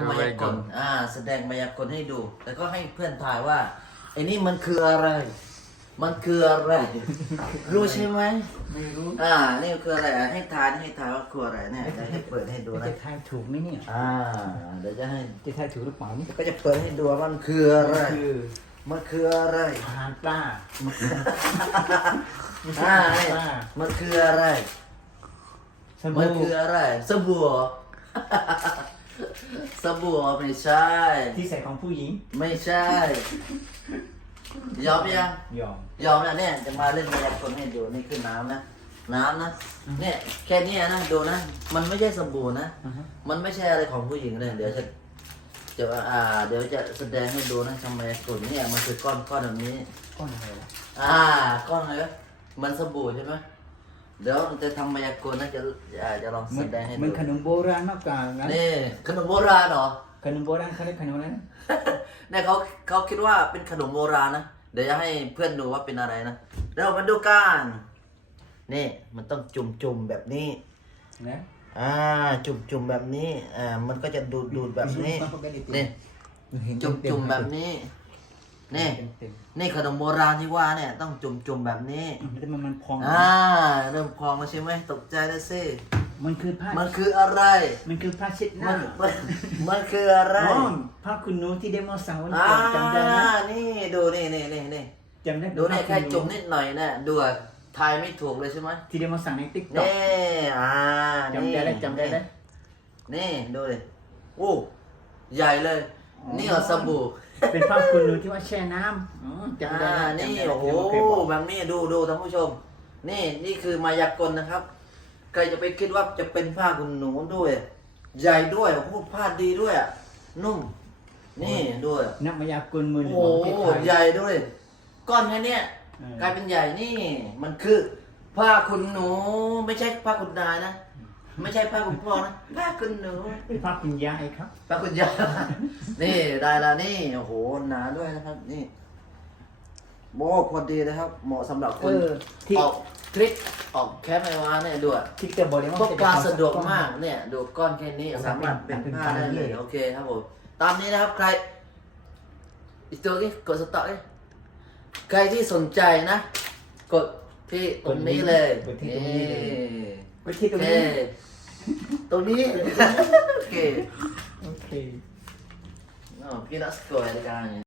ำมายากลอ่า แสดงมายากลให้ดู แล้วก็ให้เพื่อนถ่ายว่าไอ้นี่มันคืออะไร มันคืออะไร รู้ใช่ไหมไม่รู้อ่า นี่คืออะไรอะให้ทายให้ทายว่าคืออะไรเนี่ยจะให้เปิดให้ดูนะจะทายถูกไหมเนี่ยอ่าเดี๋ยวจะให้จะทายถูกหรือเปล่านี่ก็จะเปิดให้ดูว่ามันคืออะไรคือมันคืออะไรอาหารปลาไม่ใช่อ่าอาหารเนี่ยปลามันคืออะไรสมันบู่คืออะไรสบู่เหรอ สบู่เหรอไม่ใช่ ที่ใส่ของผู้หญิงไม่ใช่ ยอมยัง ยอม ยอมแล้วเนี่ยจะมาเล่นมายากลให้ดูนี่คือน้ำนะ น้ำนะ เนี่ยแค่เนี้ยนะดูนะ มันไม่ใช่สบู่นะอ่าฮะมันไม่ใช่อะไรของผู้หญิงเลยเดี๋ยวจะจะอ่า เดี๋ยวจะแสดงให้ดูนะทำมายากลเนี่ยมันคือก้อนก้อนแบบนี้ ก้อนอะไรวะอ่า ก้อนอะไรวะมันสบู่ใช่ไหม เดี๋ยวจะทำมายากลนะจะอ่าจะลองเหแสมันดงให้มันดูขนมโบราณมากกว่างั้นนี่ขนมโบราณเหรอขนมโบราณเขาเรียกขนมอะไรนะเนี่ยเขาเขาคิดว่าเป็นขนมโบราณนะเดี๋ยวจะให้เพื่อนดูว่าเป็นอะไรนะเดี๋ยวมาดูกันนี่มันต้องจุ่มจุ่มๆแบบนี้นะอ่าจุ่มจุ่มๆแบบนี้อ่ามันก็จะดูดดูดแบบนี้นี่เห็นจุ่มเต็จุ่มๆแบบนี้ นี่ เต็มนี่ขนมโบราณที่ว่าเนี่ยต้องจุ่มจุ่มๆแบบนี้ๆอืมแล้วมันมันพอง อ่าเริ่มพองแล้วใช่ไหมตกใจแล้วสิมันคือผ้ามันคืออะไร มันคือผ้าเช็ดหมัน้านมันมันคืออะไรอ๋อผ้าคุณหนูที่ไดโนเสาร์นี่อ่าจำได้ไหมนี่ดูนี่นี่นี่นี่จำได้ดูเนี่ยผ้าแค่ณหจุ่มนิดหน่อยนะดูอะทายไม่ถูกเลยใช่ไหมที่ไดโนเสาร์ในติ๊กต็อกนี่อ่าจำได้แล้วจำได้แล้ว นี่ดูเลยโอ้ใหญ่เลยอ๋อนี่เหรอสบู่ เป็นผ้าคุณหนูที่ว่าแช่น้ำอ๋อจำได้อ่าแล้วนี่จำได้แล้วโอ้โหที่ว่าเคยบอกแบบนี้ดูดูท่านผู้ชม นี่นี่คือมายากลนะครับ ใครจะไปคิดว่าจะเป็นผ้าคุณหนูด้วย ใหญ่ด้วยโอ้โหผ้าดีด้วยอะนุ่ม นี่ด้วยนักมายากลมือหโอ้นึ่งโหของประเทศไทย ใหญ่ด้วย ก้อนแค่เนี้ยเออ กลายเป็นใหญ่นี่ มันคือผ้าคุณหนูไม่ใช่ผ้าคุณนายนะ ไม่ใช่ผ้าคุณพ่อนะผ้าคุณหนูเป็นผ้าคุณยายครับ ผ้าคุณยายนี่ได้ละนี่โอ้โหหนาด้วยนะครับ นี่โบพอดีนะครับ เหมาะสำหรับคเอนอที่ ออกทริปออกแคมป์ไอวาเนี่ยด้วย ที่จะบอกเลยว่าพกพาสะดวกเป็นมากเนี่ยดูก้อนแค่นี้โอ้โหสามารถเป็นเป็นผ้าได้เลยเป็นผ้าโอเคครับผมตามนี้นะครับใครอีกตัวนี้กดสต็อกเลยใครที่สนใจนะ กดที่ตรงนี้เลยกดที่ตรงนี้เลย นี่ ไปที่ตโอรงเคนี้ตรงนี้ โอเค โอเค Oh, kita score kan